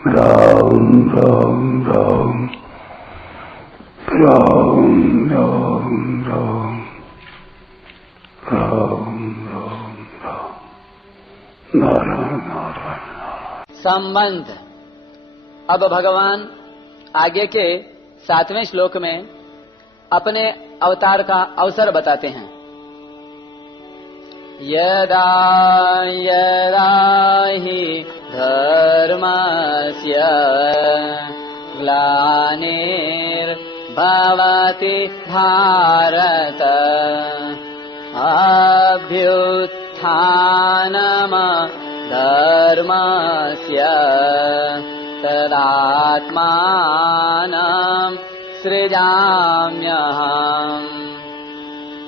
राम राम राम राम राम राम राम राम राम नारायण नारायण। संबंध। अब भगवान आगे के 7वें श्लोक में अपने अवतार का अवसर बताते हैं। यदा यदा हि धर्मस्य ग्लानिर्भवति भारत अभ्युत्थानम् धर्मस्य तदात्मानं सृजाम्यहम्।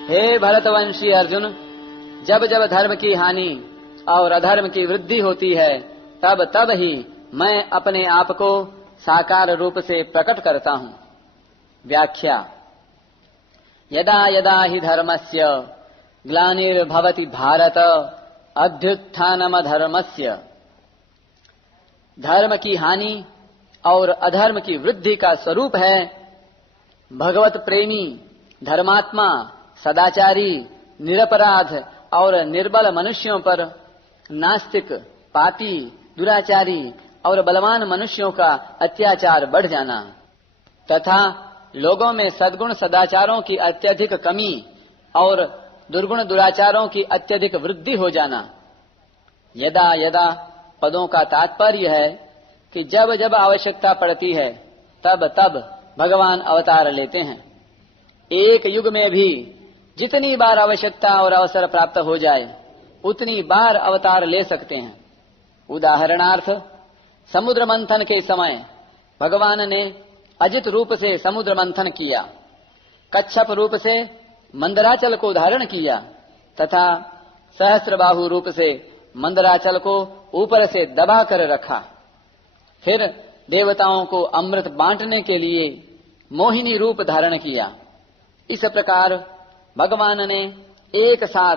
हे भरतवंशी अर्जुन, जब जब धर्म की हानि और अधर्म की वृद्धि होती है तब तब ही मैं अपने आप को साकार रूप से प्रकट करता हूँ। व्याख्या। यदा यदा हि धर्मस्य ग्लानिर्भवति भारत अभ्युत्थानम् धर्मस्य। धर्म की हानि और अधर्म की वृद्धि का स्वरूप है भगवत प्रेमी, धर्मात्मा, सदाचारी, निरपराध और निर्बल मनुष्यों पर नास्तिक, पापी, दुराचारी और बलवान मनुष्यों का अत्याचार बढ़ जाना तथा लोगों में सद्गुण सदाचारों की अत्यधिक कमी और दुर्गुण दुराचारों की अत्यधिक वृद्धि हो जाना। यदा यदा पदों का तात्पर्य है कि जब जब आवश्यकता पड़ती है तब तब भगवान अवतार लेते हैं। एक युग में भी जितनी बार आवश्यकता और अवसर प्राप्त हो जाए उतनी बार अवतार ले सकते हैं। उदाहरणार्थ, समुद्र मंथन के समय भगवान ने अजित रूप से समुद्र मंथन किया, कच्छप रूप से मंदराचल को धारण किया तथा सहस्त्रबाहु रूप से मंदराचल को ऊपर से दबा कर रखा। फिर देवताओं को अमृत बांटने के लिए मोहिनी रूप धारण किया। इस प्रकार भगवान ने एक साथ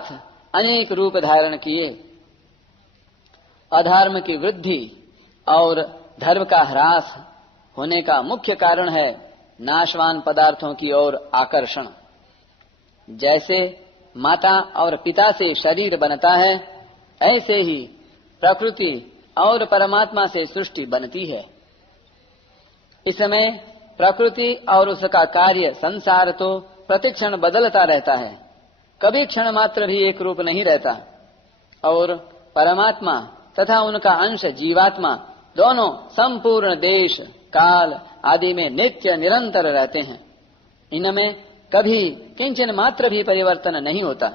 अनेक रूप धारण किए। अधर्म की वृद्धि और धर्म का ह्रास होने का मुख्य कारण है नाशवान पदार्थों की ओर आकर्षण। जैसे माता और पिता से शरीर बनता है, ऐसे ही प्रकृति और परमात्मा से सृष्टि बनती है। इसमें प्रकृति और उसका कार्य संसार तो प्रतिक्षण बदलता रहता है, कभी क्षण मात्र भी एक रूप नहीं रहता। और परमात्मा तथा उनका अंश जीवात्मा दोनों संपूर्ण देश काल आदि में नित्य निरंतर रहते हैं। इनमें कभी किंचन मात्र भी परिवर्तन नहीं होता।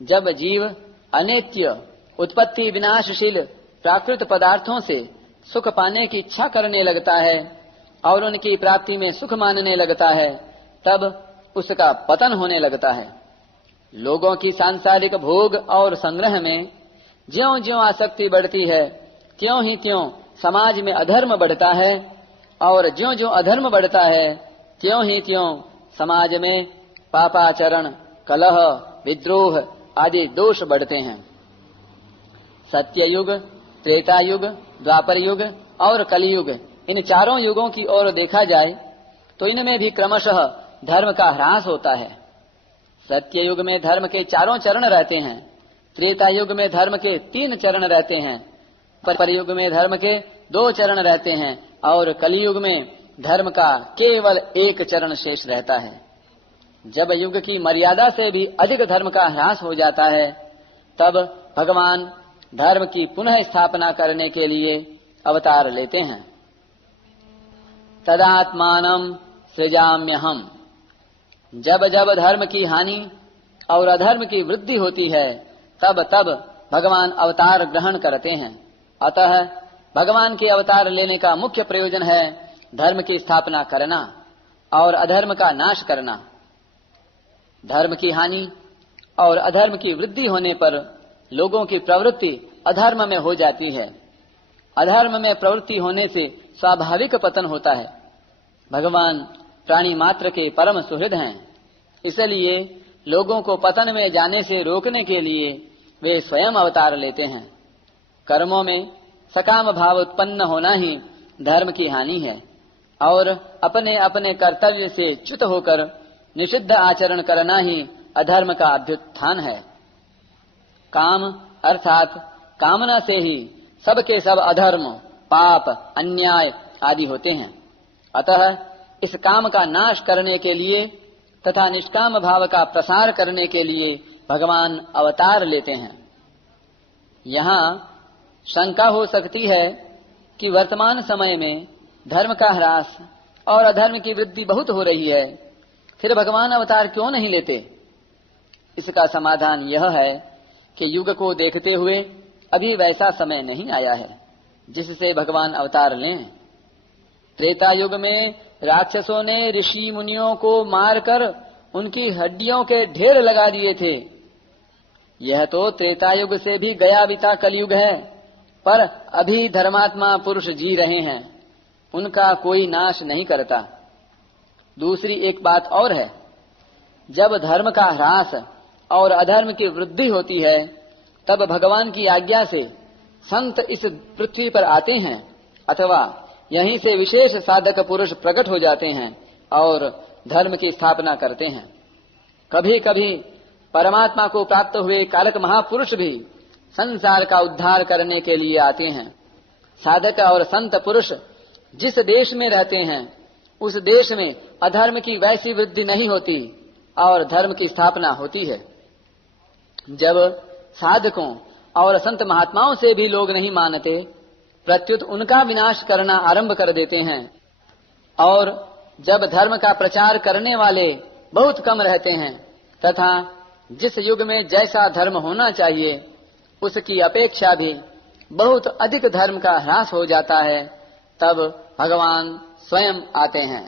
जब जीव अनित्य, उत्पत्ति विनाशशील प्राकृत पदार्थों से सुख पाने की इच्छा करने लगता है और उनकी प्राप्ति में सुख मानने लगता है, तब उसका पतन होने लगता है। लोगों की सांसारिक भोग और संग्रह में ज्यों ज्यों आसक्ति बढ़ती है, त्यों ही त्यों समाज में अधर्म बढ़ता है और ज्यों ज्यों अधर्म बढ़ता है, त्यों ही त्यों समाज में पापाचरण, कलह, विद्रोह आदि दोष बढ़ते हैं। सत्ययुग, त्रेता युग, द्वापर युग और कलियुग, इन चारों युगों की ओर देखा जाए तो इनमें भी क्रमशः धर्म का ह्रास होता है। सत्य युग में धर्म के 4 चरण रहते हैं, त्रेता युग में धर्म के 3 चरण रहते हैं, परयुग में धर्म के 2 चरण रहते हैं और कलियुग में धर्म का केवल 1 चरण शेष रहता है। जब युग की मर्यादा से भी अधिक धर्म का ह्रास हो जाता है, तब भगवान धर्म की पुनः स्थापना करने के लिए अवतार लेते हैं। तदात्मानं सृजाम्यहम्। जब जब धर्म की हानि और अधर्म की वृद्धि होती है तब तब भगवान अवतार ग्रहण करते हैं। अतः भगवान के अवतार लेने का मुख्य प्रयोजन है धर्म की स्थापना करना और अधर्म का नाश करना। धर्म की हानि और अधर्म की वृद्धि होने पर लोगों की प्रवृत्ति अधर्म में हो जाती है। अधर्म में प्रवृत्ति होने से स्वाभाविक पतन होता है। भगवान प्राणी मात्र के परम सुहृद हैं, इसलिए लोगों को पतन में जाने से रोकने के लिए वे स्वयं अवतार लेते हैं। कर्मों में सकाम भाव उत्पन्न होना ही धर्म की हानि है और अपने अपने कर्तव्य से च्युत होकर निषिद्ध आचरण करना ही अधर्म का अभ्युत्थान है। काम अर्थात कामना से ही सबके सब अधर्म, पाप, अन्याय आदि होते हैं। अतः इस काम का नाश करने के लिए तथा निष्काम भाव का प्रसार करने के लिए भगवान अवतार लेते हैं। यहाँ शंका हो सकती है कि वर्तमान समय में धर्म का ह्रास और अधर्म की वृद्धि बहुत हो रही है, फिर भगवान अवतार क्यों नहीं लेते? इसका समाधान यह है कि युग को देखते हुए अभी वैसा समय नहीं आया है जिससे भगवान अवतार लें। त्रेता युग में राक्षसों ने ऋषि मुनियों को मारकर उनकी हड्डियों के ढेर लगा दिए थे। यह तो त्रेता युग से भी गया बीता कलयुग है, पर अभी धर्मात्मा पुरुष जी रहे हैं, उनका कोई नाश नहीं करता। दूसरी एक बात और है, जब धर्म का ह्रास और अधर्म की वृद्धि होती है तब भगवान की आज्ञा से संत इस पृथ्वी पर आते हैं अथवा यहीं से विशेष साधक पुरुष प्रकट हो जाते हैं और धर्म की स्थापना करते हैं। कभी कभी परमात्मा को प्राप्त हुए कालक महापुरुष भी संसार का उद्धार करने के लिए आते हैं। साधक और संत पुरुष जिस देश में रहते हैं उस देश में अधर्म की वैसी वृद्धि नहीं होती और धर्म की स्थापना होती है। जब साधकों और संत महात्माओं से भी लोग नहीं मानते, प्रत्युत उनका विनाश करना आरंभ कर देते हैं, और जब धर्म का प्रचार करने वाले बहुत कम रहते हैं तथा जिस युग में जैसा धर्म होना चाहिए उसकी अपेक्षा भी बहुत अधिक धर्म का ह्रास हो जाता है, तब भगवान स्वयं आते हैं।